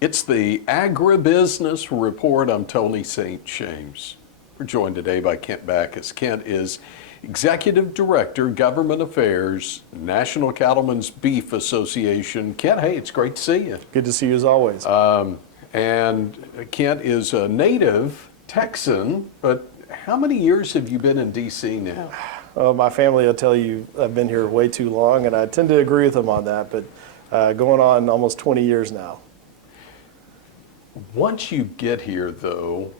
It's the Agribusiness Report. I'm Tony St. James. We're joined today by Kent Bacus. Kent is Executive Director, Government Affairs, National Cattlemen's Beef Association. Kent, hey, it's great to see you. Good to see you as always. And Kent is a native Texan, but how many years have you been in D.C. now? My family will tell you I've been here way too long, and I tend to agree with them on that, but going on almost 20 years now. Once you get here, though,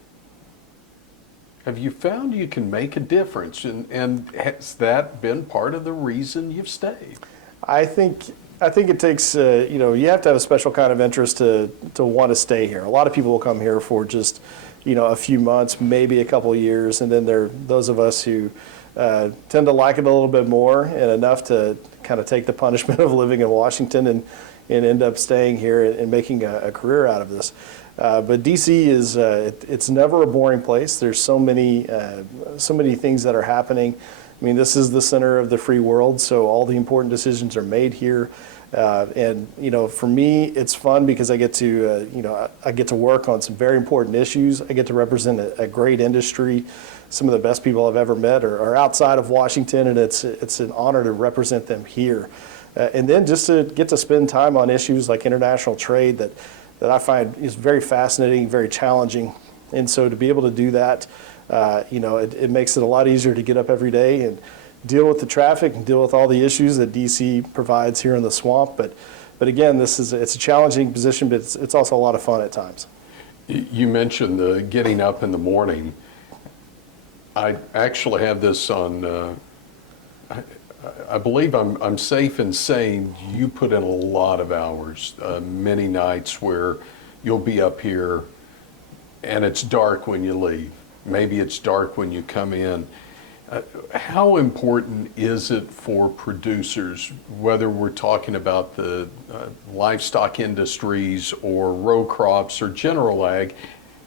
have you found you can make a difference? And has that been part of the reason you've stayed? I think it takes, you have to have a special kind of interest to want to stay here. A lot of people will come here for just, a few months, maybe a couple of years, and then there are those of us who tend to like it a little bit more and enough to kind of take the punishment of living in Washington and end up staying here and making a career out of this. But DC is, it's never a boring place. There's so many things that are happening. I mean, this is the center of the free world, so all the important decisions are made here. And for me, it's fun because I get to, I get to work on some very important issues. I get to represent a great industry. Some of the best people I've ever met are outside of Washington, and it's an honor to represent them here. And then just to get to spend time on issues like international trade that I find is very fascinating, very challenging. And so to be able to do that, it makes it a lot easier to get up every day and deal with the traffic and deal with all the issues that DC provides here in the swamp. But again, it's a challenging position, but it's also a lot of fun at times. You mentioned the getting up in the morning. I actually have this on, I believe I'm safe in saying you put in a lot of hours, many nights where you'll be up here and it's dark when you leave. Maybe it's dark when you come in. How important is it for producers, whether we're talking about the livestock industries or row crops or general ag,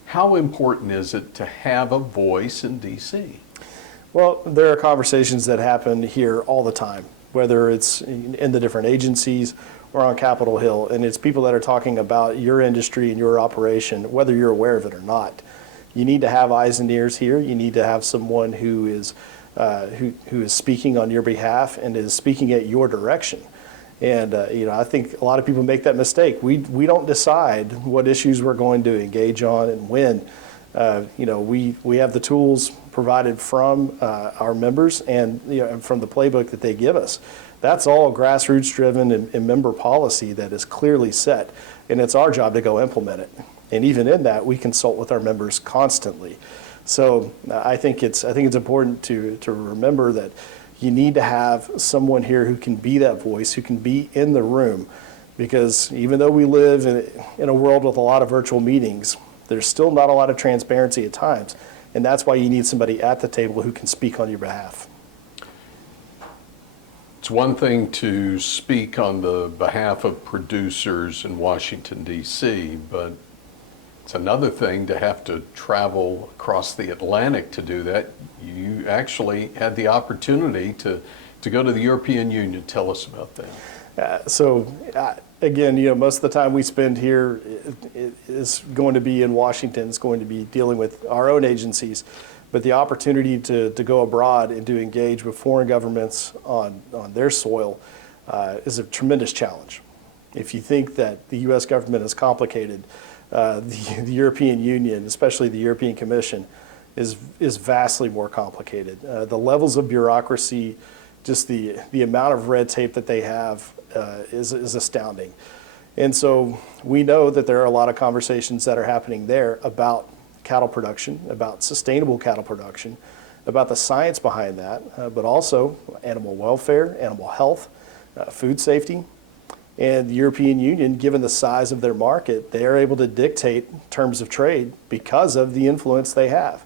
how important is it to have a voice in D.C.? Well, there are conversations that happen here all the time, whether it's in the different agencies or on Capitol Hill, and it's people that are talking about your industry and your operation, whether you're aware of it or not. You need to have eyes and ears here. You need to have someone who is speaking on your behalf and is speaking at your direction. And I think a lot of people make that mistake. We don't decide what issues we're going to engage on and when. We have the tools provided from our members and from the playbook that they give us. That's all grassroots driven and member policy that is clearly set, and it's our job to go implement it. And even in that, we consult with our members constantly. So I think it's important to remember that you need to have someone here who can be that voice, who can be in the room, because even though we live in a world with a lot of virtual meetings, there's still not a lot of transparency at times, and that's why you need somebody at the table who can speak on your behalf. It's one thing to speak on the behalf of producers in Washington, D.C., but it's another thing to have to travel across the Atlantic to do that. You actually had the opportunity to go to the European Union. Tell us about that. Again, most of the time we spend here is going to be in Washington. It's going to be dealing with our own agencies. But the opportunity to go abroad and to engage with foreign governments on their soil is a tremendous challenge. If you think that the U.S. government is complicated, the European Union, especially the European Commission, is vastly more complicated. The levels of bureaucracy, just the amount of red tape that they have is astounding. And so we know that there are a lot of conversations that are happening there about cattle production, about sustainable cattle production, about the science behind that, but also animal welfare, animal health, food safety. And the European Union, given the size of their market, they are able to dictate terms of trade because of the influence they have.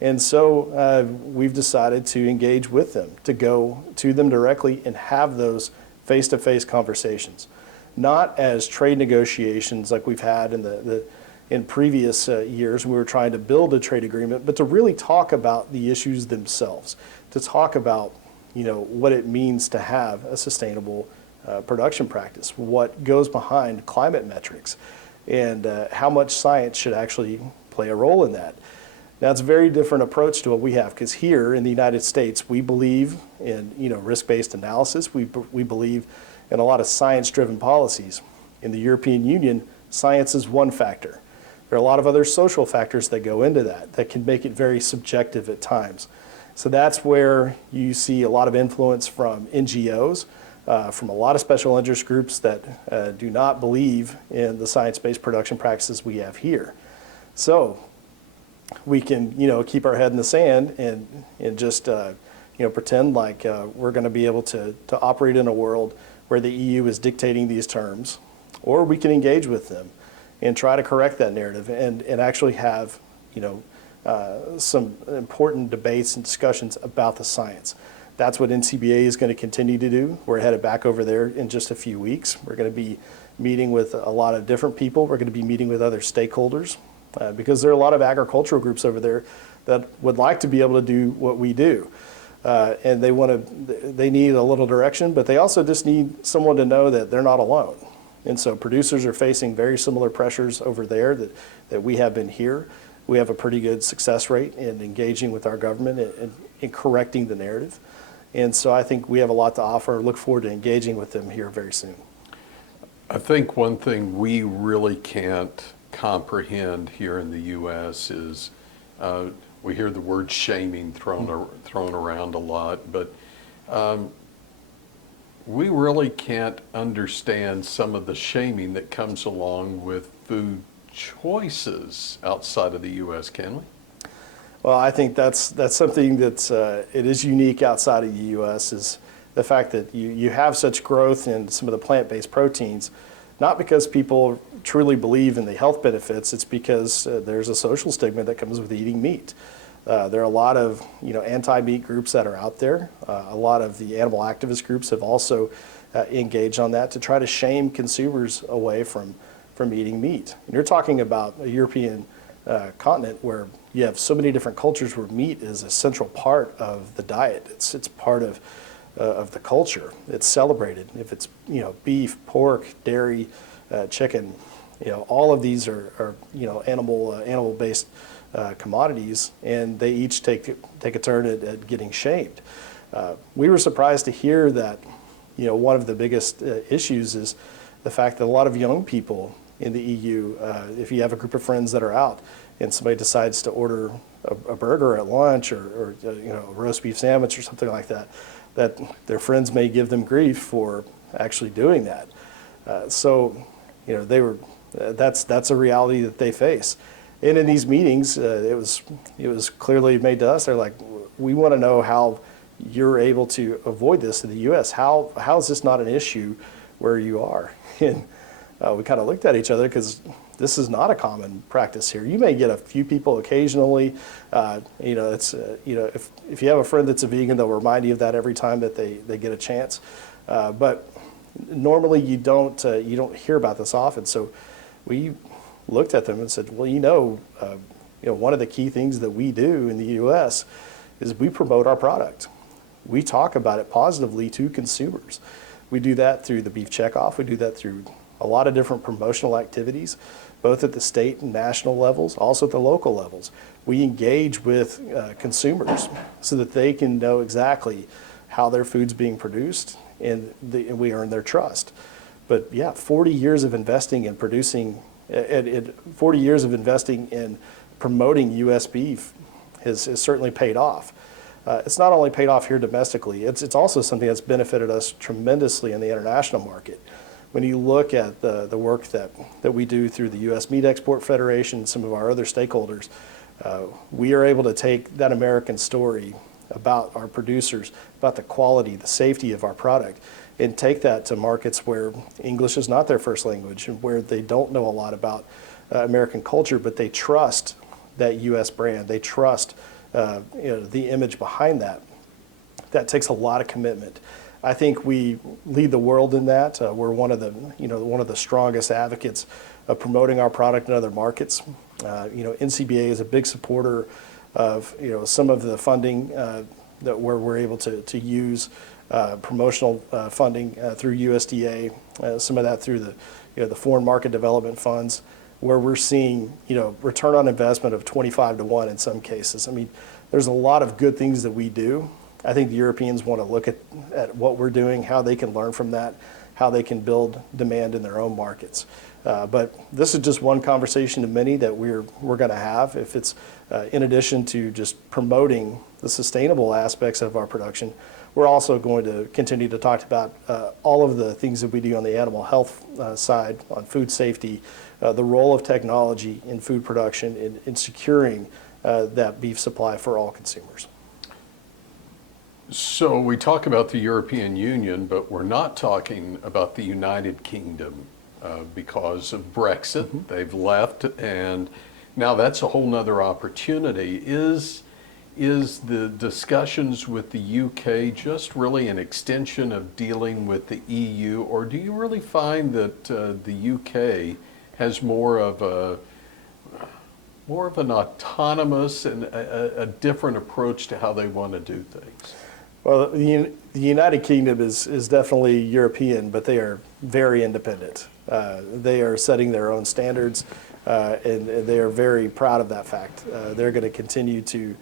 And so we've decided to engage with them, to go to them directly and have those face-to-face conversations, not as trade negotiations like we've had in previous years. We were trying to build a trade agreement, but to really talk about the issues themselves, to talk about what it means to have a sustainable production practice, what goes behind climate metrics, and how much science should actually play a role in that. Now, it's a very different approach to what we have, because here in the United States, we believe in risk-based analysis. We believe in a lot of science-driven policies. In the European Union, science is one factor. There are a lot of other social factors that go into that can make it very subjective at times. So that's where you see a lot of influence from NGOs, from a lot of special interest groups that do not believe in the science-based production practices we have here. So we can, keep our head in the sand and just, pretend like we're going to be able to operate in a world where the EU is dictating these terms, or we can engage with them and try to correct that narrative and actually have, some important debates and discussions about the science. That's what NCBA is going to continue to do. We're headed back over there in just a few weeks. We're going to be meeting with a lot of different people. We're going to be meeting with other stakeholders. Because there are a lot of agricultural groups over there that would like to be able to do what we do. And they need a little direction, but they also just need someone to know that they're not alone. And so producers are facing very similar pressures over there that we have been here. We have a pretty good success rate in engaging with our government and in correcting the narrative. And so I think we have a lot to offer. Look forward to engaging with them here very soon. I think one thing we really can't comprehend here in the U.S. is we hear the word shaming thrown around a lot, but we really can't understand some of the shaming that comes along with food choices outside of the U.S., can we? Well, I think that's something that's it is unique outside of the U.S. is the fact that you have such growth in some of the plant-based proteins, not because people truly believe in the health benefits. It's because there's a social stigma that comes with eating meat. There are a lot of anti-meat groups that are out there. A lot of the animal activist groups have also engaged on that to try to shame consumers away from eating meat. And you're talking about a European continent where you have so many different cultures where meat is a central part of the diet. It's part of the culture. It's celebrated. If it's beef, pork, dairy, chicken, all of these are animal-based commodities, and they each take a turn at getting shamed. We were surprised to hear that one of the biggest issues is the fact that a lot of young people in the EU, if you have a group of friends that are out and somebody decides to order a burger at lunch or a roast beef sandwich or something like that, that their friends may give them grief for actually doing that. So that's a reality that they face. And in these meetings, it was clearly made to us. They're like, we want to know how you're able to avoid this in the U.S. How is this not an issue where you are? And we kind of looked at each other because this is not a common practice here. You may get a few people occasionally. If you have a friend that's a vegan, they'll remind you of that every time that they get a chance. But normally you don't hear about this often. So we looked at them and said, well, one of the key things that we do in the U.S. is we promote our product. We talk about it positively to consumers. We do that through the beef checkoff. We do that through a lot of different promotional activities, both at the state and national levels, also at the local levels. We engage with consumers so that they can know exactly how their food's being produced, and we earn their trust. But yeah, 40 years of investing in producing, 40 years of investing in promoting U.S. beef has certainly paid off. It's not only paid off here domestically, it's also something that's benefited us tremendously in the international market. When you look at the work that we do through the U.S. Meat Export Federation and some of our other stakeholders, we are able to take that American story about our producers, about the quality, the safety of our product, and take that to markets where English is not their first language and where they don't know a lot about American culture, but they trust that U.S. brand. They trust the image behind that. That takes a lot of commitment. I think we lead the world in that. We're one of the strongest advocates of promoting our product in other markets. NCBA is a big supporter of some of the funding that we're able to use promotional funding through USDA. Some of that through the foreign market development funds. where we're seeing, return on investment of 25 to 1 in some cases. I mean, there's a lot of good things that we do. I think the Europeans want to look at what we're doing, how they can learn from that, how they can build demand in their own markets. But this is just one conversation of many that we're going to have. If it's in addition to just promoting the sustainable aspects of our production, we're also going to continue to talk about all of the things that we do on the animal health side, on food safety, the role of technology in food production, in securing that beef supply for all consumers. So we talk about the European Union, but we're not talking about the United Kingdom because of Brexit. Mm-hmm. They've left, and now that's a whole nother opportunity. Is the discussions with the UK just really an extension of dealing with the EU, or do you really find that the UK has more of an autonomous and a different approach to how they want to do things? Well, the United Kingdom is definitely European, but they are very independent. They are setting their own standards, and they are very proud of that fact. They're going to continue to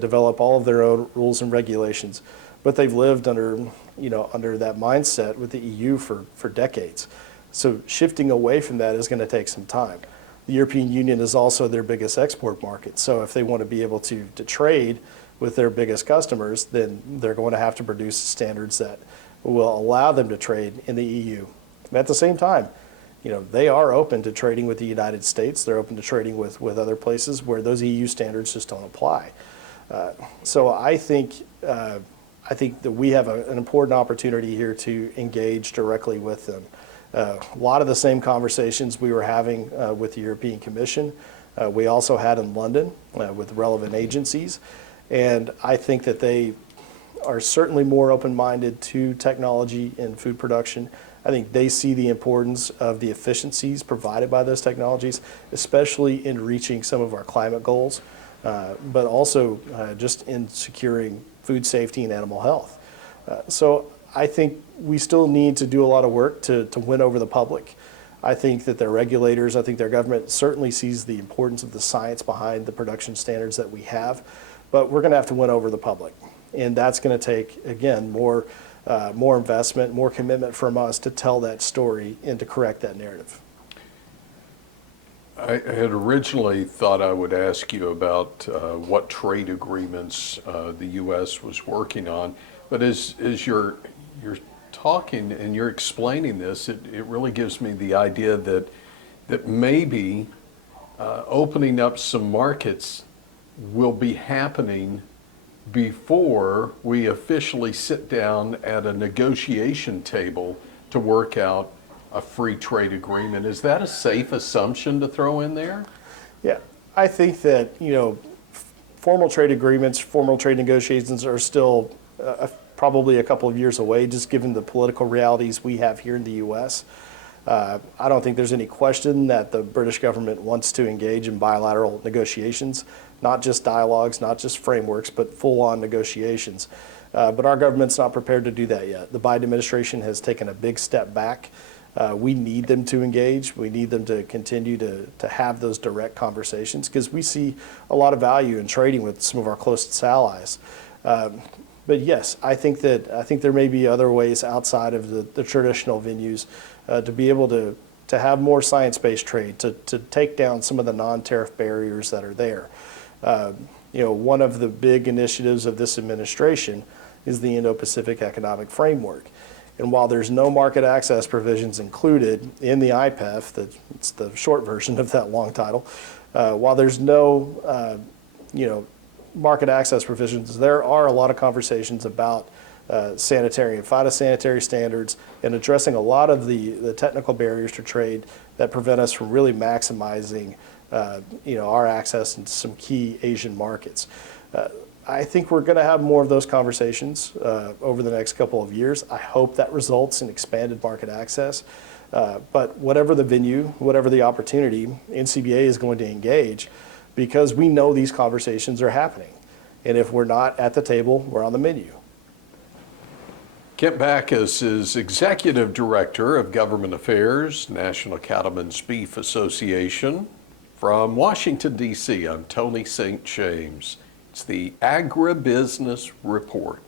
develop all of their own rules and regulations, but they've lived under that mindset with the EU for decades. So shifting away from that is going to take some time. The European Union is also their biggest export market. So if they want to be able to trade with their biggest customers, then they're going to have to produce standards that will allow them to trade in the EU. At the same time, they are open to trading with the United States. They're open to trading with other places where those EU standards just don't apply. So I think that we have an important opportunity here to engage directly with them. A lot of the same conversations we were having with the European Commission, we also had in London with relevant agencies. And I think that they are certainly more open-minded to technology in food production. I think they see the importance of the efficiencies provided by those technologies, especially in reaching some of our climate goals, but also just in securing food safety and animal health. So I think we still need to do a lot of work to win over the public. I think that their regulators, I think their government certainly sees the importance of the science behind the production standards that we have. But we're going to have to win over the public. And that's going to take, again, more investment, more commitment from us to tell that story and to correct that narrative. I had originally thought I would ask you about what trade agreements the U.S. was working on. But as you're talking and you're explaining this, it really gives me the idea that maybe opening up some markets will be happening before we officially sit down at a negotiation table to work out a free trade agreement. Is that a safe assumption to throw in there? Yeah, I think that, formal trade agreements, formal trade negotiations are still probably a couple of years away, just given the political realities we have here in the U.S. I don't think there's any question that the British government wants to engage in bilateral negotiations, not just dialogues, not just frameworks, but full-on negotiations. But our government's not prepared to do that yet. The Biden administration has taken a big step back. We need them to engage. We need them to continue to have those direct conversations because we see a lot of value in trading with some of our closest allies. But yes, I think there may be other ways outside of the traditional venues to be able to have more science-based trade, to take down some of the non-tariff barriers that are there. One of the big initiatives of this administration is the Indo-Pacific Economic Framework. And while there's no market access provisions included in the IPEF, it's the short version of that long title, while there's no market access provisions, there are a lot of conversations about sanitary and phytosanitary standards and addressing a lot of the technical barriers to trade that prevent us from really maximizing our access into some key Asian markets. I think we're going to have more of those conversations over the next couple of years. I hope that results in expanded market access. But whatever the venue, whatever the opportunity, NCBA is going to engage because we know these conversations are happening. And if we're not at the table, we're on the menu. Kent Bacus is Executive Director of Government Affairs, National Cattlemen's Beef Association. From Washington, D.C., I'm Tony St. James. It's the Agribusiness Report.